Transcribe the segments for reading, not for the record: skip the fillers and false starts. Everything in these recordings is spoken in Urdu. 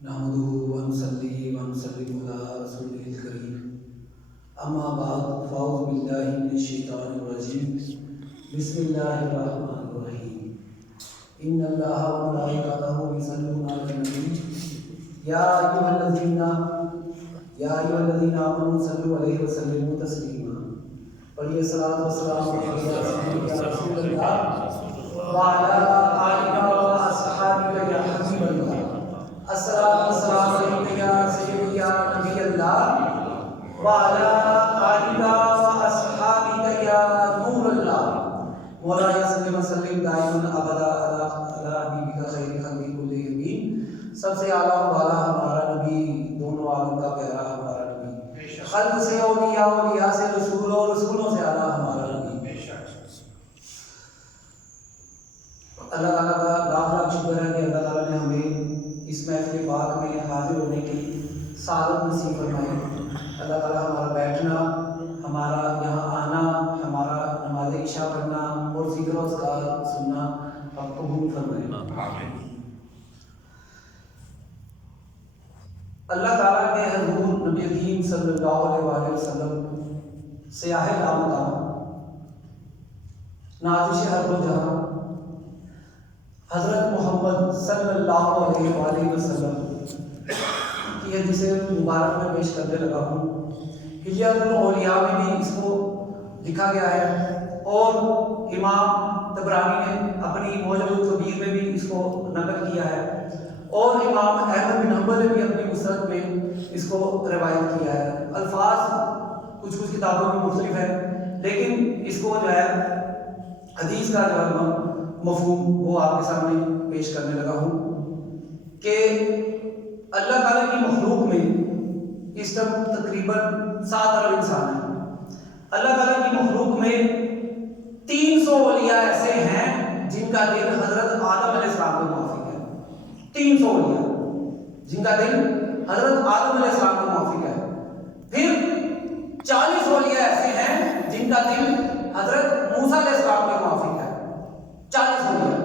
نحمده ونصلي ونسلم على رسوله الكريم اما بعد فاعوذ بالله من الشیطان الرجیم بسم اللہ الرحمن الرحیم ان اللہ وملائکتہ یصلون علی النبی یا ایھا الذین آمنوا صلوا علیہ وسلموا تسلیما. پڑھیے صلاۃ و سلام علی رسول اللہ وعلی آلہ واصحابہ یا حبیب اللہ. السلام علیکم یا سیدی یا نبی اللہ وعلی آلہ واصحابہ یا نور اللہ. مولانا صلی اللہ وسلم دائما ابدا علی حبیبک خیر خلق کلہم. سب سے اعلیٰ والا ہمارا نبی، دونوں عالم کا پیارا ہمارا نبی، خلق سے اولیاء، اولیاء سے رسول اور رسولوں سے اعلیٰ ہمارا نبی. اللہ تعالیٰ کا لاکھ لاکھ شکر ہے کہ اللہ تعالیٰ نے ہمیں اس محفل پاک میں حاضر ہونے کی سعادت نصیب فرمائی. اللہ تعالیٰ ہمارا بیٹھنا، ہمارا یہاں آنا، ہمارا نماز عشاء پڑھنا اور ذکر و اذکار سننا آپ کو قبول فرمائے. اللہ تعالیٰ کے حضور نبی کریم صلی اللہ علیہ وسلم سیاح لامکان، نازش ہر و جہاں حضرت محمد صلی اللہ علیہ وآلہ وسلم کی حدیث مبارک میں پیش کرنے لگا ہوں. حلیہ الاولیاء میں بھی اس کو لکھا گیا ہے اور امام طبرانی نے اپنی معجم الکبیر میں بھی اس کو نقل کیا ہے اور امام احمد بن حنبل نے بھی اپنی مسند میں اس کو روایت کیا ہے. الفاظ کچھ کتابوں میں مختلف ہے، لیکن اس کو جو ہے حدیث کا جو ہے مفہوم وہ آپ کے سامنے پیش کرنے لگا ہوں کہ اللہ تعالیٰ کی مخلوق میں اس وقت تقریباً 7 ارب انسان ہیں. اللہ تعالیٰ کی مخلوق میں 300 اولیاء ایسے ہیں جن کا دل حضرت آدم علیہ السلام کو موافق ہے. 300 اولیاء جن کا دل حضرت آدم علیہ السلام کو موافق ہے. پھر 40 اولیاء ایسے ہیں جن کا دل حضرت موسیٰ علیہ السلام کو موافق ہے. 40 اولیاء.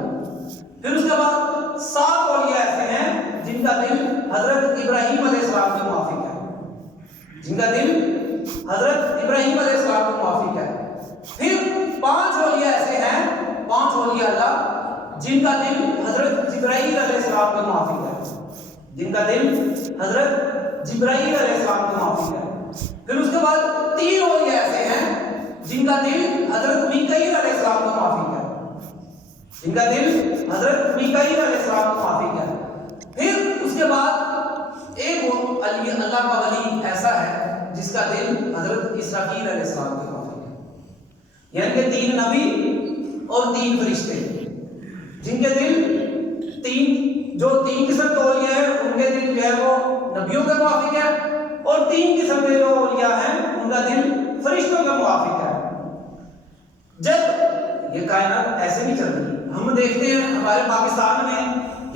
پھر اس کے بعد 7 اولیاء ایسے ہیں جن کا دل حضرت ابراہیم علیہ السلام کے موافق ہے، جن کا دل حضرت ابراہیم علیہ السلام کے موافق ہے. پھر 5 اولیاء ایسے ہیں، 5 اولیاء اللہ جن کا دل حضرت جبرائیل علیہ السلام کے موافق ہے، جن کا دل حضرت جبرائیل علیہ السلام کے موافق ہے. پھر اس کے بعد 3 اولیاء ایسے ہیں جن کا دل حضرت میکائیل علیہ السلام کے موافق ہے، جن کا دل حضرت میکائیل علیہ السلام کو موافق ہے. پھر اس کے بعد ایک علی اللہ کا ولی ایسا ہے جس کا دل حضرت اسرافیل علیہ السلام کے موافق ہے. یعنی کہ 3 نبی اور 3 فرشتے جن کے دل جو 3 قسم کے اولیاء ہیں ان کے دل جو ہے وہ نبیوں کے موافق ہے اور 3 قسم کے جو اولیاء ہیں ان کا دل فرشتوں کے موافق ہے. جب یہ کائنات ایسے نہیں چل رہی، ہم دیکھتے ہیں ہمارے پاکستان میں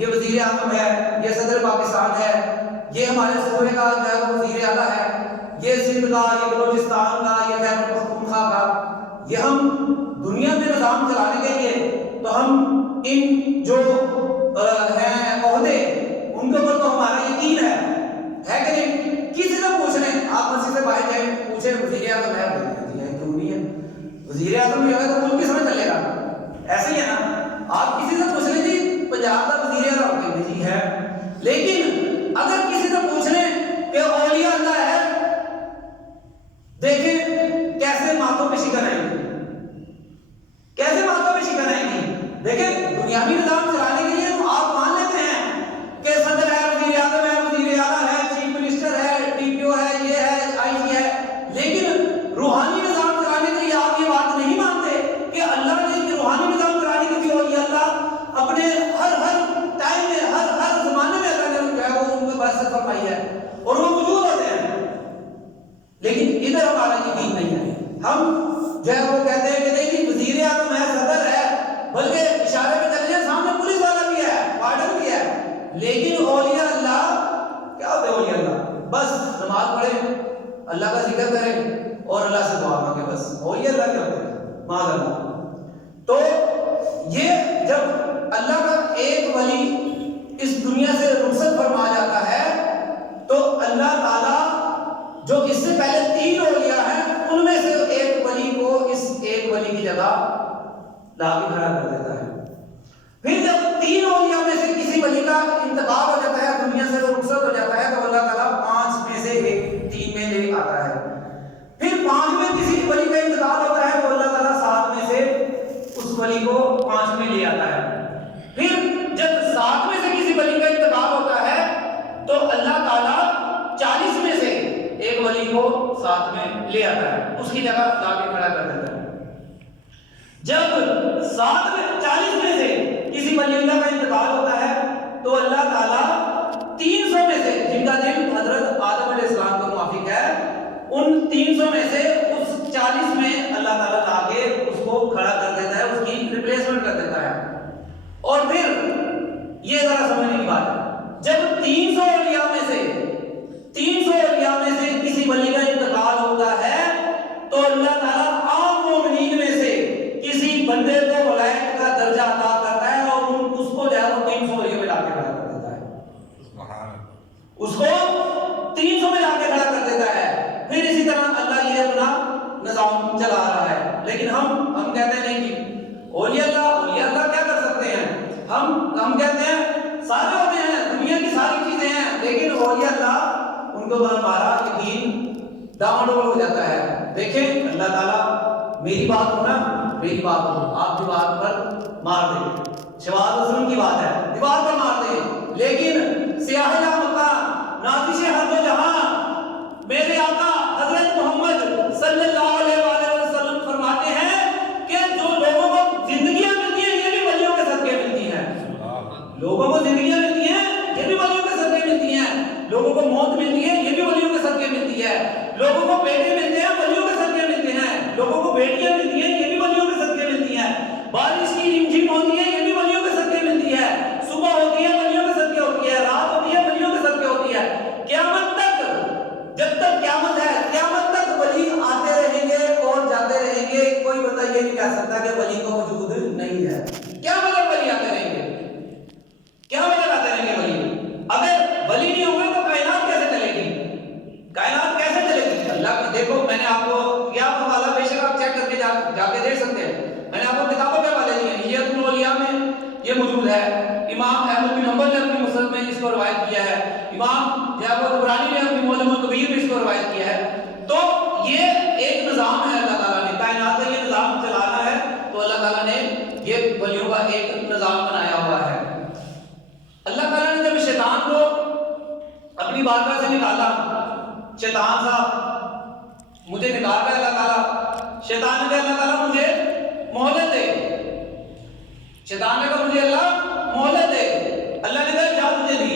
یہ وزیر اعظم ہے، یہ صدر پاکستان ہے، یہ ہمارے صوبے کا جو ہے وہ وزیر اعلیٰ ہے، یہ سندھ کا، یہ بلوچستان کا، یہ خیبر پختونخوا کا. یہ ہم دنیا میں نظام چلانے کے لیے تو ہم ان جو ہیں عہدے ان کے اوپر تو ہمارا یقین ہے کہ نہیں. کسی سے پوچھ لیں، آپ مسجد سے باہر جائیں پوچھیں وزیر اعظم ہے، کیوں نہیں ہے؟ وزیر اعظم جو ہے تو ملک کس میں چلے گا؟ ایسے ہی ہے نا. آپ کسی سے پوچھ لیں جی پنجاب کا وزیر اعظم کہیں جی ہے، لیکن اگر کسی سے پوچھ لیں کہ اولیاء اللہ ہے، دیکھیں کیسے ماتھوں پہ شکن آئیں گی، کیسے ماتھوں پہ شکن آئیں گی. دیکھیں دنیاوی نظام چلانے کے لیے تو آپ مان لیتے ہیں کہ صدر ہے، وزیر اعظم ہے، وزیر اعلیٰ ہے، چیف منسٹر ہے، ٹی پی او ہے، یہ ہے، آئی جی ہے، لیکن روحانی نظام چلانے کے لیے آپ یہ بات نہیں مانتے کہ اللہ نے کہ روحانی نظام چلانے کے لیے اولیاء اللہ اپنے ہر ٹائم میں ہر زمانے میں اللہ نے جو ہے وہ ان کو بحثت فرمائی ہے اور وہ موجود ہوتے ہیں. لیکن ادھر ہمارا یقین نہیں ہے. ہم جو ہے وہ کہتے ہیں کہ نہیں جی وزیر اعظم ہے، صدر ہے، بلکہ اشارے پہ چلے جائیں سامنے پولیس والا بھی ہے، وارڈن بھی ہے، لیکن اولیاء اللہ کیا ہوتے ہیں؟ اولیاء اللہ بس نماز پڑھیں، اللہ کا ذکر کریں اور اللہ سے دعا مانگیں، بس. اولیاء اللہ کیا ہوتے ہیں؟ معاذ اللہ. تو یہ جب اللہ کا ایک ولی اس دنیا سے رخصت فرما جاتا ہے اللہ تعالیٰ جو اس سے پہلے 3 اولیاء ہیں ان میں سے ایک ولی کو اس ایک ولی کی جگہ لا کے کھڑا کر دیتا ہے. پھر جب 3 اولیاء میں سے کسی ولی کا انتقال ہو جاتا ہے, دنیا سے وہ رخصت ہو جاتا ہے, تو اللہ تعالیٰ 5 میں سے 3 میں لے آتا ہے. پھر 5 میں کسی ولی کا انتقال ہوتا ہے تو اللہ تعالیٰ 7 میں سے اس ولی کو 5 میں لے آتا ہے. پھر جب 7 میں سے کسی ولی کا انتقال ہوتا ہے تو اللہ تعالیٰ 40 میں سے ایک ولی کو 7 میں لے آتا ہے, اس کی جگہ لا کے کھڑا کر دیتا ہے. جب 40 میں سے کسی ولی اللہ کا انتقال ہوتا ہے تو اللہ تعالیٰ 300 میں سے, جن کا دل حضرت آدم علیہ السلام کو موافق ہے, ان 300 میں سے اس 40 میں اللہ تعالیٰ لا کے اس کو کھڑا کر دیتا ہے, اس کی ریپلیسمنٹ کر دیتا ہے. اور پھر یہ ذرا سمجھنے کی بات ہے, جب 300 اولیاء میں سے کسی ولی کا انتقال ہوتا ہے تو اللہ تعالیٰ عام مومنین میں سے کسی بندے کو ولایت کا درجہ عطا کرتا ہے اور اس کو جو ہے وہ 300 ولیوں میں لا کے کھڑا کر دیتا ہے, اس کو 300 میں لا کے کھڑا کر دیتا ہے. پھر اسی طرح اللہ یہ اپنا نظام چلا رہا ہے. لیکن ہم کہتے ہیں نہیں جی اولیاء اللہ کیا کر سکتے ہیں, ہم کہتے ہیں سارے ہوتے ہیں, دنیا کی ساری چیزیں ہیں, لیکن اولیاء اللہ ان کو ہمارا یقین ڈاؤن ہو جاتا ہے. دیکھیں اللہ تعالیٰ میری بات ہو نا, میری بات ہو, آپ دیوار پر مار دیں, شواذ وسلم کی بات ہے, دیوار پر مار دیں, لیکن سیاہ مکان نازش ہر دو جہاں میرے آقا حضرت محمد صلی اللہ علیہ وآلہ وسلم فرماتے ہیں کہ جو لوگوں کو زندگیاں ملتی ہیں یہ بھی ولیوں کے صدقے ملتی ہیں, لوگوں کو زندگیاں ملتی ہیں یہ بھی ولیوں کے صدقے ملتی ہیں, لوگوں کو موت ملتی ہے یہ بھی ولیوں کے صدقے ملتی ہے, لوگوں کو بیٹے ملتے ہیں ولیوں کے صدقے ملتے ہیں, لوگوں کو بیٹیاں ملتی ہیں یہ بھی ولیوں کے صدقے ملتی ہیں, بارش کی رمجھم ہوتی ہے یہ بھی ولیوں کے صدقے ملتی ہے, صبح ہوتی ہے ولیوں کے صدقے ہوتی ہے, رات ہوتی ہے ولیوں کے صدقے ہوتی ہے. قیامت تک, جب تک قیامت ہے, قیامت تک ولی آتے رہیں گے اور جاتے رہیں گے. کوئی بندہ یہ نہیں کہہ سکتا کہ ولی کا وجود نہیں ہے. کیا مطلب ولی آتے رہیں گے, کیا مطلب آتے رہیں گے ولی؟ اگر ولی نہیں ہوں گے تو کائنات کیسے چلے گی, کائنات کیسے چلے گی؟ اللہ کی دیکھو, میں نے آپ کو کیا حوالہ بے شک آپ چیک کر کے جا کے دیکھ سکتے ہیں, میں نے آپ کو کتابوں کے حوالے دیے ہیں. حلیۃ الاولیاء میں یہ موجود ہے, امام احمد بن حنبل نے اپنی مسند میں اس کو روایت کیا ہے, امام جعفر طبرانی نے اپنی معجم الکبیر میں اس کو روایت کیا ہے. تو یہ ایک نظام ہے, اللہ تعالیٰ نے کائنات کا یہ نظام چلانا ہے تو اللہ تعالیٰ نے یہ ولیوں کا ایک نظام بنایا ہوا ہے. اللہ تعالیٰ نے جب شیطان کو اپنی بارگاہ سے نکالا, شیطان صاحب مجھے نکال رہا ہے اللہ تعالیٰ, شیطان نے کہا اللہ تعالیٰ مجھے مہلت دے, شیطان نے کہا مجھے اللہ مہلت دے, اللہ نے کہا جا تجھے دی,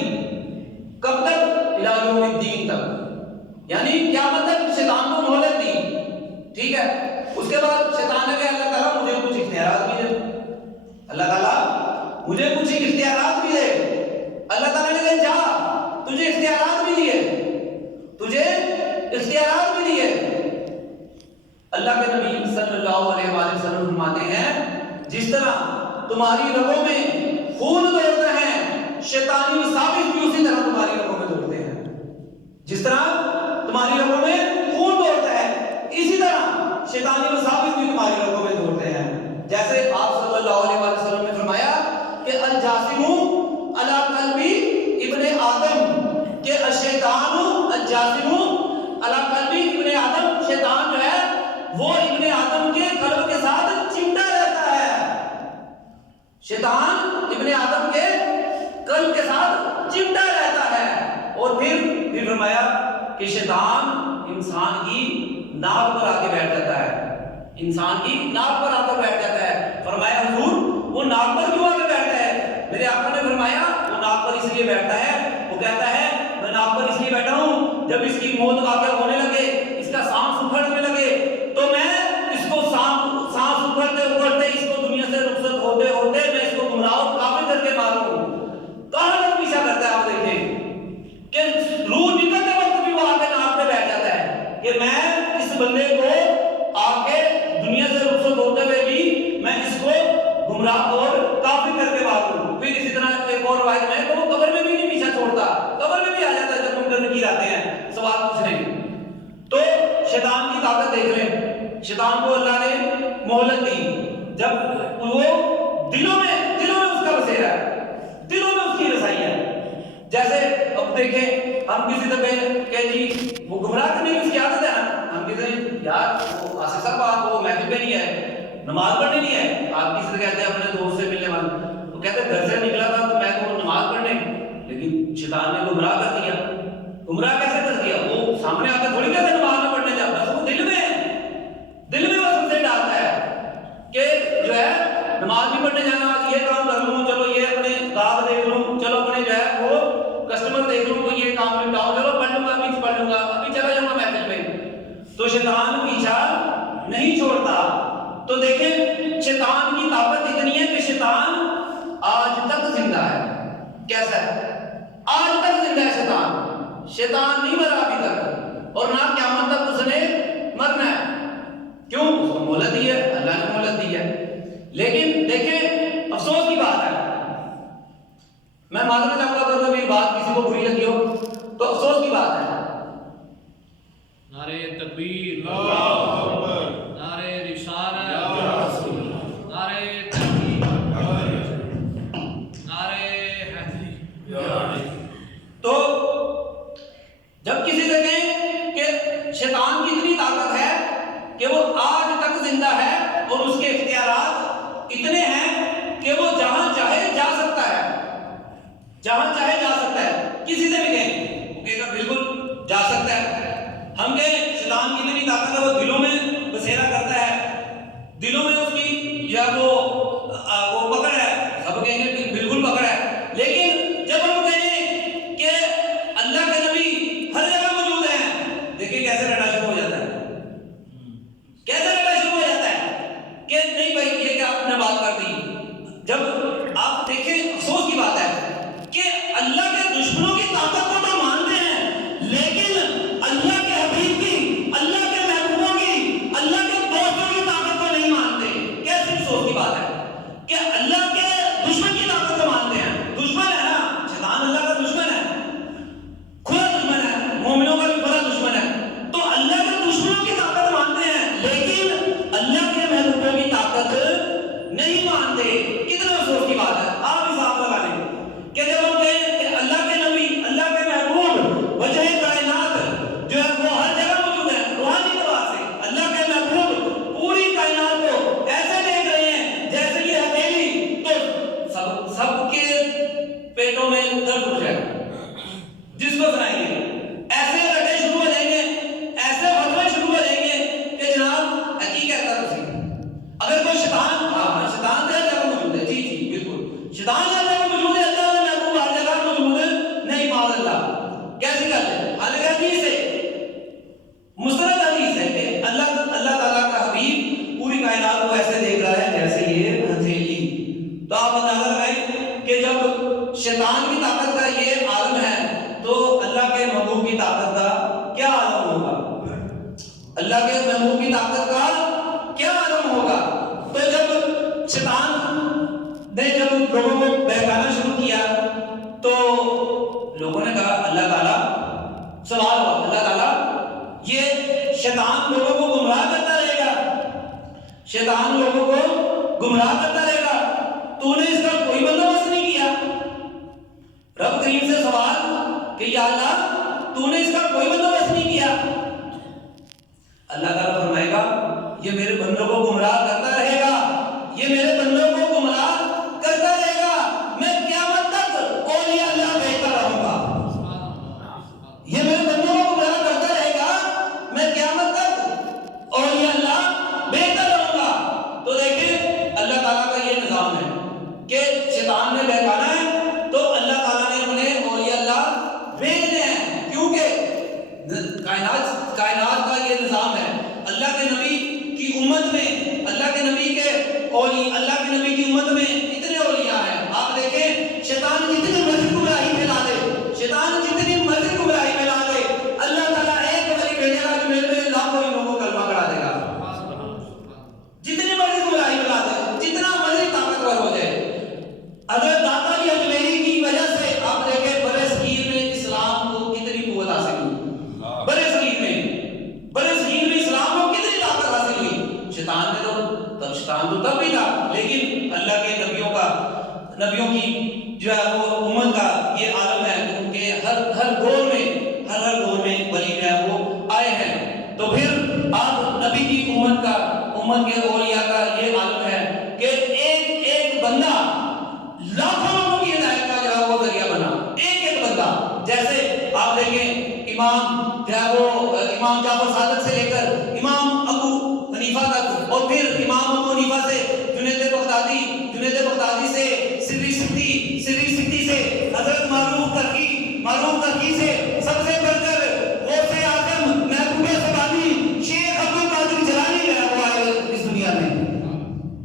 کب تک؟ الی یوم الدین تک, یعنی قیامت تک شیطان کو مہلت دی. ٹھیک ہے, اس کے بعد شیطان نے کہا اللہ تعالیٰ مجھے کچھ اختیارات بھی دے, اللہ تعالیٰ مجھے کچھ اختیارات بھی دے. اللہ تعالیٰ نے کہا جا, تجھے اختیارات بھی دیے, تجھے اختیارات بھی دیے. اللہ کے نبی صلی اللہ علیہ وآلہ وسلم فرماتے ہیں جس طرح تمہاری رگوں میں خون دوڑتا ہے, شیطانی وساوس بھی اسی طرح تمہاری رگوں میں دوڑتے ہیں. جس طرح تمہاری رگوں میں خون دوڑتا ہے اسی طرح شیطانی وساوس بھی تمہاری رگوں میں دوڑتے ہیں. جیسے آپ صلی اللہ علیہ وآلہ وسلم نے فرمایا کہ الجاسم علی قلبی ابن آدم, کہ الشیطان الجاسم علی قلبی ابن آدم, شیطان جو ہے وہ ابن آدم کے قلب کے ساتھ چمٹا رہتا ہے, شیطان ابن آدم کے قلب کے ساتھ چمٹا رہتا ہے. اور پھر فرمایا کہ شیطان انسان کی ناک پر آ کے بیٹھ جاتا ہے, انسان کی ناک پر آ کر بیٹھ جاتا ہے. فرمایا حضور وہ ناک پر کیوں آ کے بیٹھتا ہے؟ میرے آقا نے فرمایا وہ ناک پر اس لیے بیٹھتا ہے, وہ کہتا ہے میں ناک پر اس لیے بیٹھا ہوں جب اس کی موت واقع ہونے لگے, اس کا سانس اکھڑنے لگے تو میں اس کو سانس اکھڑتے اکھڑتے اس کو دنیا سے رخصت ہوتے ہوتے میں اس کو گمراہ اور کافر کر کے ماروں. کہاں تک پیچھا کرتا ہے, آپ دیکھیں کہ روح نکلتے وقت بھی وہ آ کے ناک پہ بیٹھ جاتا ہے کہ میں اس بندے کو آ کے دنیا سے رخصت ہوتے ہوئے بھی میں اس کو گمراہ اور کافر کر کے ماروں. پھر اسی طرح ایک اور روایت میں کہ وہ قبر میں بھی نہیں پیچھا چھوڑتا, قبر میں بھی آ جاتا ہے جب منکر نکیر آتے ہیں جیسے اب دیکھیں ہم کسی دفعہ کہ جی وہ گمراہ کرنے کی اس کی عادت ہے نا، ہم کہتے ہیں یار وہ آصف صاحب آپ وہ محفل پہ نہیں ہے، نماز پڑھنے نہیں ہے، آپ کسی سے کہتے ہیں اپنے دوست سے ملنے والے، وہ کہتے ہیں گھر سے نکلا تھا تو میں تو نماز پڑھنے، لیکن شیطان نے گمراہ کر دیا۔ گمراہ کیسے کر دیا؟ وہ سامنے آ کے تھوڑی کہتے نماز میں پڑھنے جا، بس وہ دل میں بس ان سے ڈالتا ہے کہ جو ہے نماز بھی پڑھنے جانا، آج یہ کام کر لوں، چلو یہ اپنے گاہک دیکھ لوں، چلو اپنے جو ہے وہ کسٹمر دیکھ لوں، کوئی یہ کام نپٹاؤ، چلو پڑھ لوں گا، ابھی پڑھ لوں گا، ابھی چلا جاؤں گا محفل میں۔ تو شیطان پیچھا نہیں چھوڑتا۔ تو دیکھیں شیطان کی طاقت اتنی ہے کہ شیطان آج تک زندہ ہے۔ کیسا ہے؟ آج تک زندہ ہے شیطان۔ شیطان نہیں مرا ابھی تک، اور نہ قیامت تک اس نے مرنا ہے۔ کیوں؟ اس کو مہلت دی ہے، اللہ نے مہلت دی ہے۔ لیکن دیکھیں افسوس کی بات ہے، میں معذرت چاہوں گا اگر میری بات کسی کو بری لگی ہو تو افسوس کی بات ہے۔ نعرہ تکبیر، نعرہ رسالت، نعرہ تحقیق، نعرہ حیدری۔ تو جب کسی سے کہیں کہ شیطان کی اتنی طاقت ہے کہ وہ آج تک زندہ ہے اور اس کے اختیارات اتنے ہیں کہ وہ جہاں چاہے جا سکتا ہے، جہاں چاہے جا سکتا ہے، کسی سے بھی کہیں وہ کہے گا بالکل جا سکتا ہے۔ ہم کہیں شیطان کی اتنی طاقت ہے وہ دلوں میں بسیرا کرتا ہے، دلوں میں اس کی یا وہ پکڑ ہے، سب کہیں گے بالکل پکڑ ہے۔ لیکن جب ہم کہیں کہ اللہ کے نبی ہر جگہ موجود ہیں، دیکھیں کیسے لڑنا شروع ہو جاتا ہے، کیسے لڑنا شروع ہو جاتا ہے کہ نہیں بھائی یہ کیا آپ نے بات کر دی۔ جب آپ دیکھیں افسوس کی بات ہے کہ اللہ کے دشمنوں کی طاقت کو تو مانتے ہیں، لیکن اللہ کے حبیب کی، اللہ کے محبوبوں کی، اللہ کے دوستوں کی طاقت کو نہیں مانتے۔ کیسے افسوس کی بات ہے کہ اللہ کے دشمن کی طاقت کو مانتے ہیں۔ دشمن ہے نا شیطان، اللہ کا دشمن ہے، کھلا دشمن ہے، مومنوں کا بھی بڑا دشمن ہے۔ تو اللہ کے دشمنوں کی طاقت مانتے ہیں لیکن اللہ کے محبوبوں کی طاقت نہیں مانتے۔ کتنا افسوس کی بات ہے، آپ حساب لگا لیں کہ جب ہم کہیں کہ اللہ کے نبی، اللہ کے محبوب، وجہ کائنات جو ہے وہ ہر جگہ موجود ہے، روحانی اعتبار سے اللہ کے محبوب پوری کائنات کو ایسے دیکھ رہے ہیں جیسے یہ اکیلی، تو سب کے پیٹوں میں درد اٹھ جائے گا جس کو سنائیں گے، ایسے رٹے شروع ہو جائیں گے، ایسے فتوے شروع ہو جائیں گے کہ جناب حقیقت ہے اسی۔ اگر کوئی شیطان شیطان ہر جگہ موجود ہے، جی جی بالکل شیطان ہر جگہ موجود ہے، اللہ کا محبوب ہر جگہ موجود نہیں، معاذ اللہ، کیسی گل ہے؟ حالانکہ حدیث ہے، مستند حدیث ہے کہ اللہ تعالیٰ کا حبیب پوری کائنات کو ایسے دیکھ رہا ہے جیسے یہ ہتھیلی۔ تو آپ اندازہ لگائیں کہ جب شیطان کی طاقت کا یہ عالم ہے تو اللہ کے محبوب کی طاقت کا کیا عالم ہوگا؟ اللہ کے محبوب کی طاقت کا کیا عالم ہوگا؟ تو جب شیطان نے جب لوگوں کو بہکانا شروع کیا تو لوگوں نے کہا اللہ تعالیٰ، سوال ہوا اللہ تعالیٰ یہ شیطان لوگوں کو گمراہ کرتا رہے گا، شیطان لوگوں کو گمراہ کرتا رہے گا، تو نے اس کا کوئی بندوبست نہیں کیا؟ رب کریم سے سوال کہ یا اللہ تو نے اس کا کوئی بندوبست نہیں کیا؟ اللہ تعالیٰ فرمائے گا یہ میرے بندوں کو گمراہ کرتا رہے گا، یہ میرے بندوں کو گمراہ کرتا رہے گا، میں قیامت تک اولیاء اللہ بھیجتا رہوں گا۔ یہ میرے بندوں کو گمراہ کرتا رہے گا، میں قیامت تک اولیاء اللہ بھیجتا رہوں گا۔ تو دیکھیں اللہ تعالیٰ کا یہ نظام ہے کہ شیطان نے بہکانا ہے تو اللہ تعالیٰ نے اپنے اولیاء اللہ بھیجنے ہیں، کیونکہ کائنات کا یہ نظام ہے۔ اللہ کے نبی کی امت میں امت کے اولیاء کا یہ عالم ہے کہ ایک ایک بندہ لاکھوں لوگوں کی ہدایت کا جو ہے وہ ذریعہ بنا، ایک ایک بندہ. جیسے آپ دیکھیں امام جو ہے وہ امام جعفر صادق سے لے کر امام ابو حنیفہ تک، اور پھر امام ابو حنیفہ سے جنید بغدادی سے سری سکتی سے حضرت معروف ترکی سے سب سے بڑھ کر غوث اعظم محبوب سبحانی شیخ عبد القادر جیلانی جو ہے وہ آئے اس دنیا میں.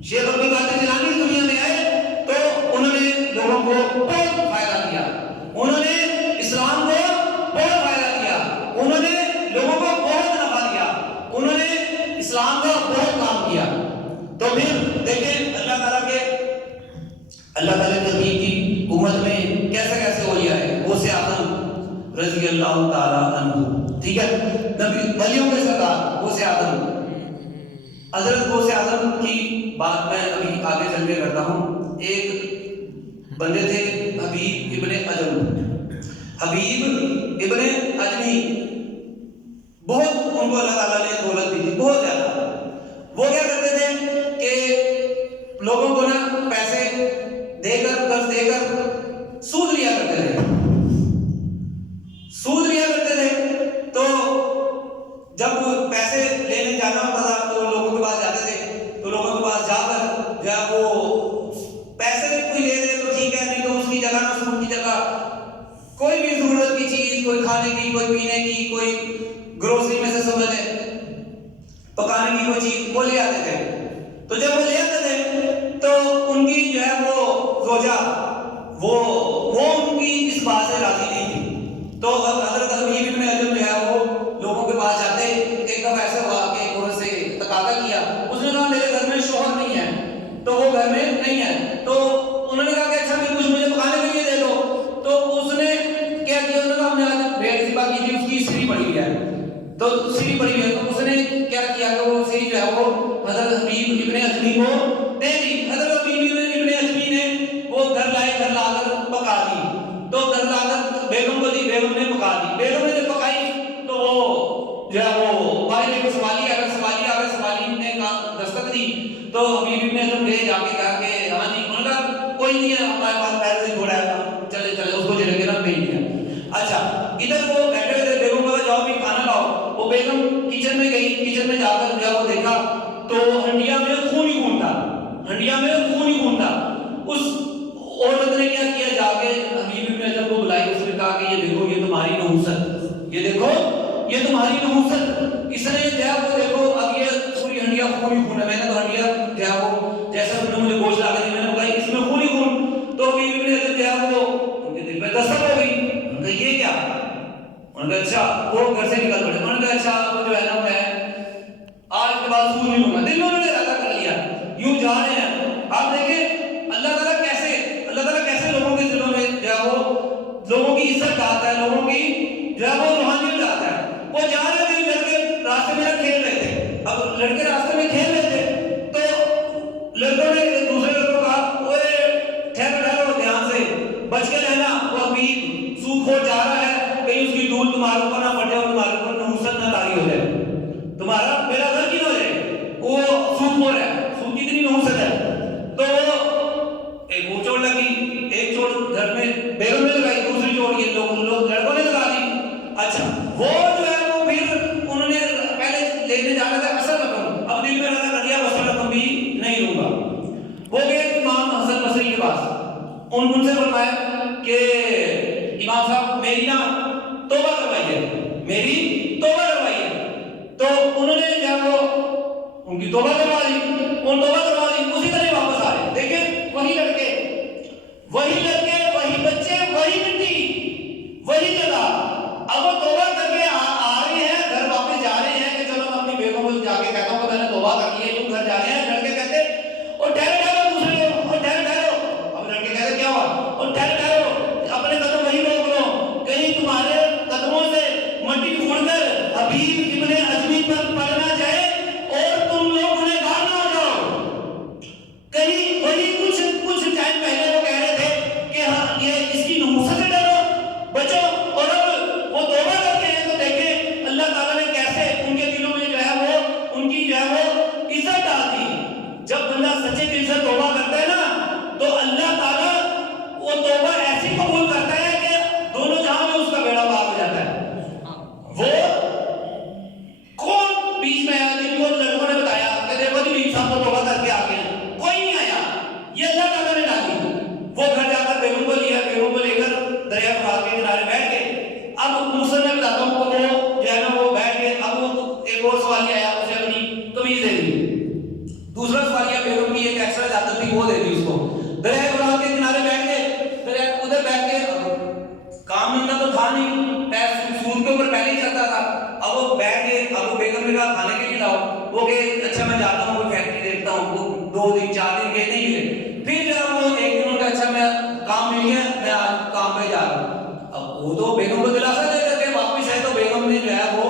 شیخ عبد القادر جیلانی اس دنیا میں آئے تو انہوں نے لوگوں کو بہت فائدہ دیا، انہوں نے اسلام کو بہت فائدہ دیا، انہوں نے لوگوں کو بہت نفع دیا، انہوں نے اسلام کا بہت کام کیا. تو پھر دیکھیں اللہ تعالیٰ کے نبی کی امت میں کیسے کیسے اولیاء ہے. غوث اعظم رضی اللہ تعالیٰ عنہ، ٹھیک ہے، نبی ولیوں کے سردار غوث اعظم. حضرت غوث اعظم کی بات میں ابھی آگے چل کے کرتا ہوں. ایک بندے تھے حبیب ابن اجمی، بہت ان کو اللہ تعالیٰ نے دولت دی تھی، بہت زیادہ. وہ کیا کرتے تھے کہ لوگوں کو نا پیسے دے کر قرض دے کر سود لیا کرتے تھے. تو جب پیسے لینے جانا ہوتا تھا تو لوگوں کے پاس جاتے تھے، تو لوگوں کے پاس جا کر جب وہ پیسے کوئی لے دے تو ٹھیک ہے، نہیں تو اس کی جگہ نہ سود کی جگہ کوئی بھی ضرورت کی چیز، کوئی کھانے کی، کوئی پینے کی، کوئی گروسری میں سے سمجھ لے پکانے کی کوئی چیز وہ لے آتے تھے. تو جب وہ لے آتے تھے تو ان کی جو ہے وہ زوجہ وہ ان کی اس بات سے راضی نہیں تھی. تو حضرت حبیب ابن اجم جو ہے وہ لوگوں کے پاس جاتے. ایک دفعہ ایسا ہوا کہ ایک عورت سے تقاضا کیا، اس نے کہا میرے گھر میں شوہر نہیں ہے، تو وہ گھر میں نہیں ہے. تو انہوں نے کہا کہ اچھا پھر کچھ مجھے پکانے کے لیے دے دو. تو اس نے کیا کیا، انہوں نے کہا ہم نے آج بھیڑ ذبح کی تھی، اس کی سری پڑی ہوئی ہے. تو سری پڑی ہوئی ہے، تو اس نے کیا کیا کہ وہ سری جو ہے وہ حضرت حبیب ابن اجمی کو دے دی. حضرت حبیب ابن اجمی نے وہ گھر لا کر پکا دی. تو گھر لا کر بیگم کو دی، بیگم نے پکا دی. بیگم نے جب پکائی تو وہ جو ہے وہ باہر ایک سوالی آ گئے، سوالی نے دستک دی. تو حبیب ابن اجم گئے، جا کے کہا کہ ہاں جی، انہوں نے کہا کوئی نہیں ہے ہمارے پاس پہلے سے تھوڑا ہے، چلے اس کو چلے گا بھیج دیا. اچھا ادھر وہ بیٹھے ہوئے تھے، بیگم کو جاؤ بھی کھانا لاؤ. وہ بیگم کچن میں گئی، کچن میں جا کر جب وہ دیکھا تو ہنڈیا میں خون ہی خون تھا. اس عورت نے کیا کیا، جا کے حبیب ابن اجم کو بلائی. اس نے کہا کہ یہ دیکھو یہ تمہاری نحوست. اس نے جو ہے وہ دیکھو اب یہ پوری ہنڈیا خون ہی خون ہے. میں نے تو ہنڈیا جو ہے وہ جیسا انہوں نے مجھے گوشت لا کے دی، میں نے بتائی اس میں خون ہی خون. تو حبیب ابن اجم جو ہے وہ ان کے دل پہ دستک ہو گئی. انہوں نے کہا یہ کیا؟ انہوں نے کہا اچھا. وہ گھر سے نکل پڑے. انہوں نے کہا اچھا اب جو ہے نا میں آج کے بعد سود نہیں لوں گا. دل میں انہوں نے ارادہ کر لیا. یوں جا رہے ہیں. آپ دیکھیں اللہ تعالیٰ کیسے لوگوں کے دلوں میں جو ہے وہ لوگوں کی عزت ڈالتا ہے، لوگوں کی جو ہے وہ روحانیت ڈالتا ہے. وہ جا رہے تھے، لڑکے راستے میں کھیل رہے تھے. اب لڑکے راستے میں کھیل رہے تھے تو لڑکوں نے دوسرے لڑکوں کو کہا اوے ٹھہرو دھیان سے بچ کے رہنا، وہ حبیب سود خور جا رہا ہے، کہیں اس کی دھول تمہارے اوپر نہ پڑ جائے اور تمہارے اوپر نحوست نہ طاری ہو جائے، تمہارا میرا گھر کی ہو جائے. وہ سود خور ہے، سود کتنی نحوست ہے. تو ایک وہ چوٹ لگی، ایک چوٹ گھر میں بیگم نے لگائی، دوسری چوٹ یہ لوگ لڑکوں نے لگا دی. اچھا وہ جو ہے وہ پھر انہوں نے پہلے لینے جانا تھا اصل رقم، اب دل میں رہا کر دیا اصل رقم بھی نہیں لوں گا. وہ گئے امام حسن بصری کے پاس. ان سے فرمایا کہ امام صاحب میری نا توبہ کروائیے. تو انہوں نے جب وہ ان کی توبہ کروا دی، اسی طرح واپس آ رہے. دیکھیں وہی لڑکے، وہی بچے، وہی مٹی، وہی جگہ. اب وہ توبہ کر کے آ رہے ہیں، گھر واپس جا رہے ہیں کہ چلو میں اپنی بیگم کو جا کے کہتا ہوں کہ میں نے توبہ کر لی ہے. یوں گھر جا رہے ہیں، لڑکے کہتے اور ٹھہرو دوسرے لوگ، اور ٹھہرو. اب لڑکے کہتے کیا ہوا؟ اور ٹھہرو اپنے قدم وہی روک لو، کہیں تمہارے قدموں سے مٹی پھوڑ کر حبیب ابن اجمی پر پڑ نہ جائے اور تم لوگ گنہگار نہ ہو جاؤ. کہیں وہی کچھ ٹائم پہلے وہ کہہ رہے تھے کہ ادھر بیٹھ کے کام دھندا تو تھا نہیں, سود کے اوپر پہلے ہی چلتا تھا. اب وہ بیٹھ کے اب وہ بیگم نے کہا کھانے کے لیے لاؤ, وہ کہ اچھا میں جاتا ہوں کوئی فیکٹری دیکھتا ہوں. وہ 2 دن 4 دن گئے نہیں ملے. پھر جب وہ ایک دن ان کا اچھا میں کام مل گیا, میں آج کام پہ جا رہا ہوں. اب وہ تو بیگم کو دلاسا دے کر کے واپس ہے, تو بیگم نے جو ہے وہ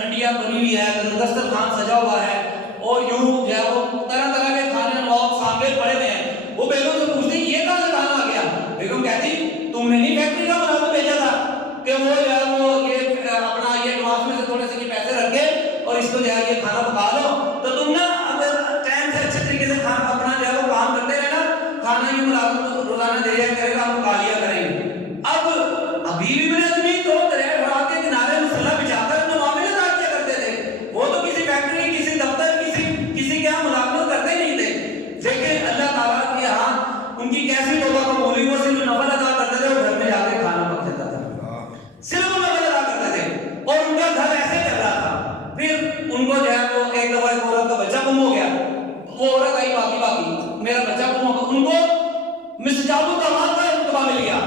ہنڈیاں بنی ہوئی ہے, دسترخوان سجا ہوا ہے, اور یوں جو ہے وہ طرح طرح کے کھانے نواب سامنے پڑے ہوئے ہیں. وہ بیگم سے پوچھتی یہ کہاں سے کھانا آ گیا؟ بیگم کہتی تم نے نہیں فیکٹری کا ملازم بھیجا تھا کہ وہ جو ہے وہ یہ اپنا یہ نواز میں سے تھوڑے سے پیسے رکھ کے اور اس کو جو ہے یہ کھانا پکا لو, تو تم نا اگر ٹائم سے اچھے طریقے سے کھانا اپنا جو ہے وہ کام کرتے رہنا, کھانا یہ ملازم روزانہ دے دیا کرے گا, ہم پکا لیا کریں گے. اب ابھی بھی میرے آدمی تو دریا فرات کے کنارے مسلح بچھا کر جو معاملے ادا کیا کرتے تھے, وہ تو کسی فیکٹری, کسی دفتر, کسی کے یہاں ملازمت کرتے نہیں تھے. لیکن اللہ تعالیٰ کے یہاں ان کی کیسی توبہ قبول ہوئی, وہ صرف نفل ادا کرتے تھے اور گھر میں جا کے کھانا پک جاتا تھا, صرف وہ نفل ادا کرتے تھے, اور ان کا گھر ایسے چل رہا تھا. پھر ان کو جو ہے وہ ایک دفعہ ایک عورت کا بچہ گم ہو گیا. وہ عورت آئی باقی میرا بچہ گم ہو گیا. ان کو مستجاب الدعوات کا رتبہ مل گیا,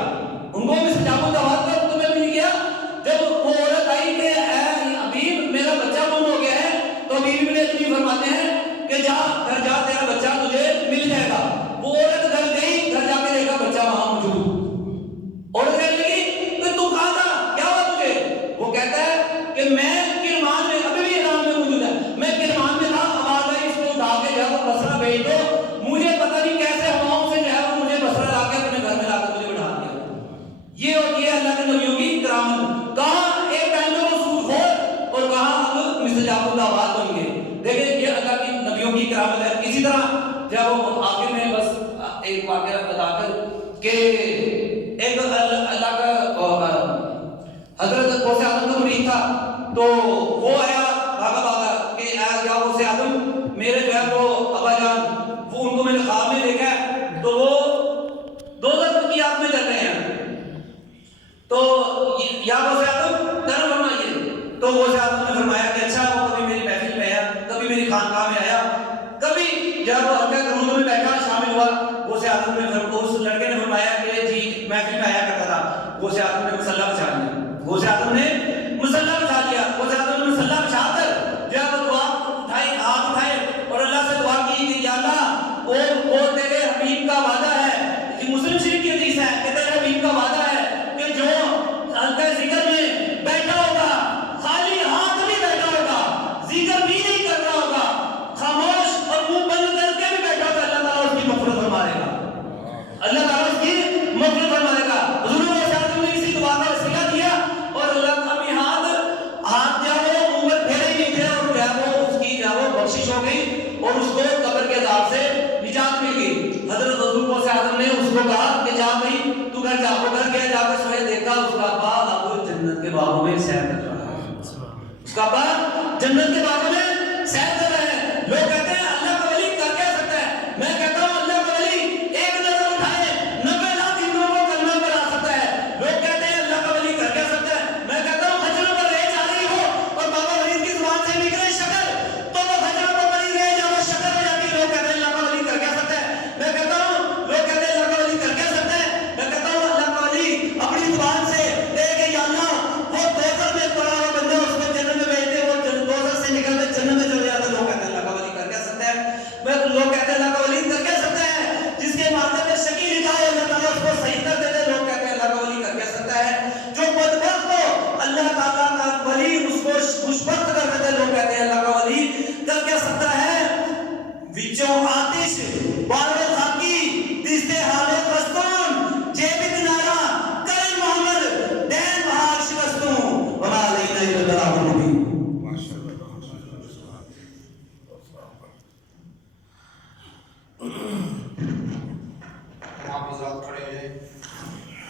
ان کو مستجاب الدعوات کا رتبہ مل گیا. جب وہ عورت آئی کہ اے حبیب میرا بچہ گم ہو گیا ہے, تو حبیب ابن ادمی فرماتے ہیں کہ جا گھر جا, تیرا بچہ تجھے مل جائے گا. وہ عورت گھر گئی, گھر جا کے دیکھا بچہ وہاں موجود. عورت کہنے لگی کہ تو کہاں تھا, کیا ہوا تجھے؟ وہ کہتا ہے کہ میں کرمان میں, ابھی بھی اعلان میں موجود ہے, میں کرمان میں تھا, آواز آئی اس کو اٹھا کے جا وہ بصرہ بھیج دو. مجھے پتہ نہیں کیسے ہواؤں سے جو ہے وہ مجھے بصرہ لا کے اپنے گھر میں لا کے مجھے بٹھا دیا. یہ ہوتی ہے اللہ کے نبیوں کی کرامت. کہاں ایک ٹائم میں وہ سود خور اور کہاں اب مستجاب الدعوات بن گئے. دیکھیں یہ اللہ کی نبیوں کی کرامت ہے. اسی طرح جب وہ آخر میں بس ایک واقعہ بتا کر کہ ایک اللہ کا حضرت غوث اعظم کا مرید تھا, تو وہ آیا بھاگا بھاگا کہ کیا غوث اعظم میرے جو ہے وہ ابا جان, وہ ان کو میں نے خواب میں دیکھا ہے, تو وہ دوزخ کی آگ میں جل رہے ہیں, تو یا غوث اعظم کرم فرمائیے. تو غوث اعظم نے فرمایا کہ اچھا, وہ کبھی میری محفل میں آیا, کبھی میری خانقاہ میں آیا, کبھی جب وہ حلقہ درود میں بیٹھا شامل ہوا. غوث اعظم نے اس لڑکے نے فرمایا کہ جی محفل میں آیا کرتا تھا. غوث اعظم نے مصلی بچھا لیا, غوث اعظم نے مصلی بچھا لیا. غوث اعظم نے مصلی بچھا کر جب دعا اٹھائی, ہاتھ اٹھائے اور اللہ سے دعا کی کہ یا اللہ وہ تیرے حبیب کا وعدہ ہے, یہ مسلم شریف کی حدیث ہے کہ تیرے حبیب کا وعدہ ہے کہ جو حلقہ ذکر میں بیٹھا ہوگا, خالی ہاتھ بھی بیٹھا ہوگا, ذکر بھی نہیں کر رہا ہوگا, خاموش اور منہ بند کر کے بھی بیٹھا ہوگا, اللہ تعالیٰ اس کی مغفرت فرما دے گا. اللہ تعالیٰ اس کی مغفرت فرما دے گا. حضور غوث اعظم نے اسی دعا کا وسیلہ دیا, اور اللہ کا بھی ہاتھ جو ہے وہ اوپر پھیرے ہی نہیں تھے, اور جو ہے وہ اس کی جو ہے وہ بخشش ہو گئی اور اس کو قبر کے عذاب سے نجات مل گئی. حضرت حضور غوث اعظم نے اس کو کہا کہ جا بھائی تو گھر جا. وہ گھر گیا, جا کر سوئے, دیکھا اس کا ابا اب جنت کے باغوں میں سیر کر رہا ہے. اس کا ابا جنت کے